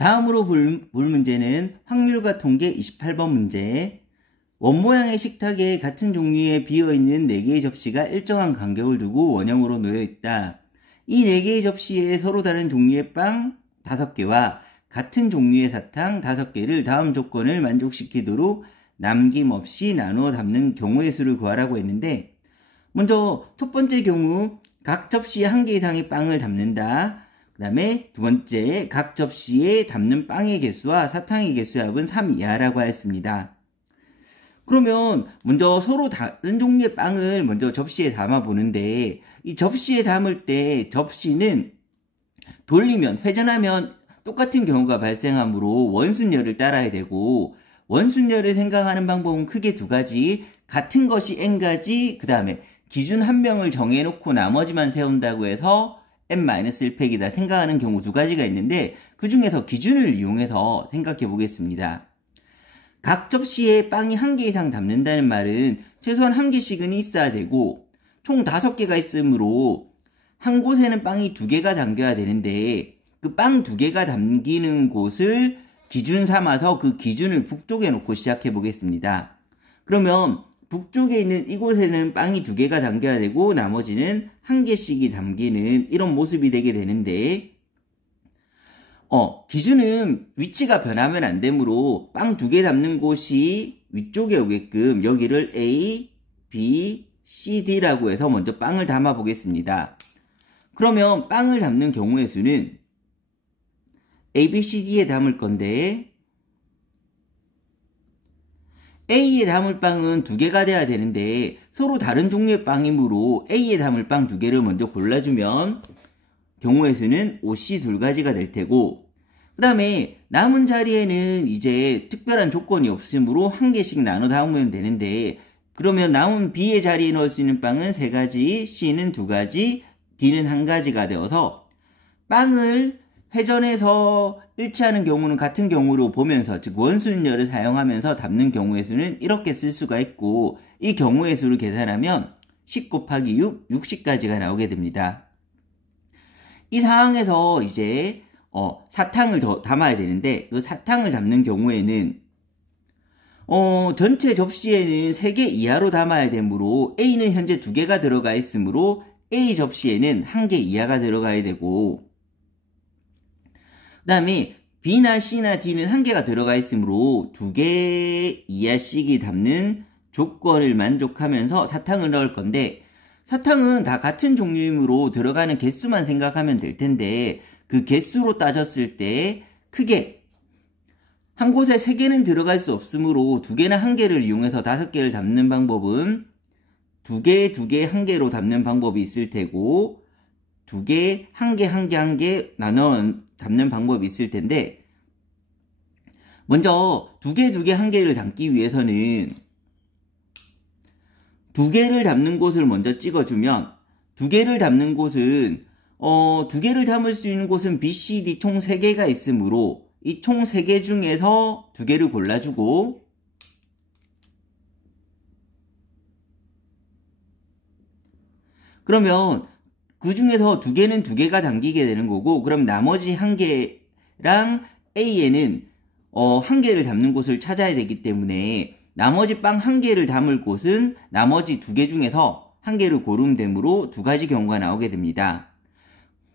다음으로 볼 문제는 확률과 통계 28번 문제. 원모양의 식탁에 같은 종류의 비어있는 4개의 접시가 일정한 간격을 두고 원형으로 놓여있다. 이 4개의 접시에 서로 다른 종류의 빵 5개와 같은 종류의 사탕 5개를 다음 조건을 만족시키도록 남김없이 나누어 담는 경우의 수를 구하라고 했는데, 먼저 첫 번째 경우 각 접시에 1개 이상의 빵을 담는다. 그 다음에 두 번째, 각 접시에 담는 빵의 개수와 사탕의 개수의 합은 3 이하라고 하였습니다. 그러면 먼저 서로 다른 종류의 빵을 먼저 접시에 담아 보는데, 이 접시에 담을 때 접시는 돌리면, 회전하면 똑같은 경우가 발생하므로 원순열을 따라야 되고, 원순열을 생각하는 방법은 크게 2가지, 같은 것이 n가지, 그 다음에 기준 한 명을 정해놓고 나머지만 세운다고 해서 n-1팩이다 생각하는 경우 2가지가 있는데, 그 중에서 기준을 이용해서 생각해 보겠습니다. 각 접시에 빵이 1개 이상 담는다는 말은 최소한 1개씩은 있어야 되고, 총 5개가 있으므로 한 곳에는 빵이 2개가 담겨야 되는데, 그 빵 2개가 담기는 곳을 기준 삼아서 그 기준을 북쪽에 놓고 시작해 보겠습니다. 그러면 북쪽에 있는 이곳에는 빵이 2개가 담겨야 되고 나머지는 1개씩이 담기는 이런 모습이 되게 되는데, 기준은 위치가 변하면 안 되므로 빵 2개 담는 곳이 위쪽에 오게끔 여기를 A, B, C, D라고 해서 먼저 빵을 담아 보겠습니다. 그러면 빵을 담는 경우의 수는 A, B, C, D에 담을 건데, A에 담을 빵은 2개가 돼야 되는데 서로 다른 종류의 빵이므로 A에 담을 빵 2개를 먼저 골라주면 경우의 수는 OC 2가지가 될 테고, 그 다음에 남은 자리에는 이제 특별한 조건이 없으므로 1개씩 나눠 담으면 되는데, 그러면 남은 B의 자리에 넣을 수 있는 빵은 3가지, C는 2가지, D는 1가지가 되어서 빵을 회전해서 일치하는 경우는 같은 경우로 보면서, 즉 원순열을 사용하면서 담는 경우의 수는 이렇게 쓸 수가 있고, 이 경우의 수를 계산하면 10 곱하기 6, 60까지가 나오게 됩니다. 이 상황에서 이제 사탕을 더 담아야 되는데, 그 사탕을 담는 경우에는 전체 접시에는 3개 이하로 담아야 되므로 A는 현재 2개가 들어가 있으므로 A 접시에는 1개 이하가 들어가야 되고, 그 다음에 B나 C나 D는 1개가 들어가 있으므로 2개 이하씩이 담는 조건을 만족하면서 사탕을 넣을 건데, 사탕은 다 같은 종류이므로 들어가는 개수만 생각하면 될 텐데, 그 개수로 따졌을 때 크게 한 곳에 3개는 들어갈 수 없으므로 2개나 1개를 이용해서 5개를 담는 방법은 2개, 2개, 1개로 담는 방법이 있을 테고, 2개, 1개, 1개, 1개 나눠 담는 방법이 있을 텐데, 먼저 2개, 2개, 1개를 담기 위해서는 2개를 담는 곳을 먼저 찍어주면, 2개를 담는 곳은 2개를 담을 수 있는 곳은 B, C, D 총 3개가 있으므로 이 총 3개 중에서 2개를 골라주고, 그러면 그 중에서 2개는 2개가 담기게 되는 거고, 그럼 나머지 1개랑 A에는 1개를 담는 곳을 찾아야 되기 때문에 나머지 빵 1개를 담을 곳은 나머지 2개 중에서 1개를 고르면 되므로 2가지 경우가 나오게 됩니다.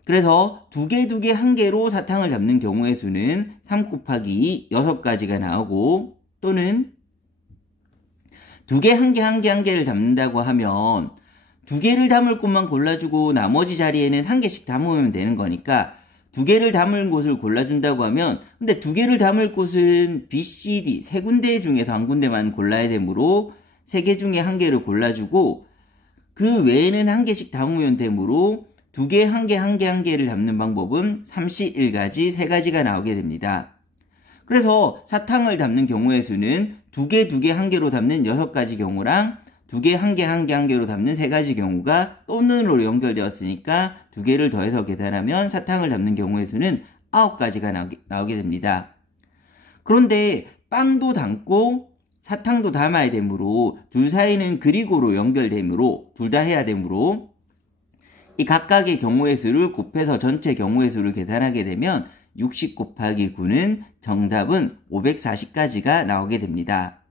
그래서 2개, 2개, 1개로 사탕을 담는 경우의 수는 3 곱하기 2, 6가지가 나오고, 또는 2개, 1개, 1개, 1개를 담는다고 하면 2개를 담을 곳만 골라주고 나머지 자리에는 1개씩 담으면 되는 거니까 2개를 담을 곳을 골라준다고 하면, 근데 2개를 담을 곳은 B, C, D 3군데 중에서 1군데만 골라야 되므로 3개 중에 1개를 골라주고, 그 외에는 1개씩 담으면 되므로 2개, 1개, 1개, 1개를 담는 방법은 31가지, 3가지가 나오게 됩니다. 그래서 사탕을 담는 경우의 수는 2개, 2개, 1개로 담는 6가지 경우랑 2개, 1개, 1개, 1개로 담는 3가지 경우가 또는으로 연결되었으니까 2개를 더해서 계산하면 사탕을 담는 경우의 수는 9가지가 나오게 됩니다. 그런데 빵도 담고 사탕도 담아야 되므로 둘 사이는 그리고로 연결되므로 둘 다 해야 되므로 이 각각의 경우의 수를 곱해서 전체 경우의 수를 계산하게 되면 60 곱하기 9는 정답은 540까지가 나오게 됩니다.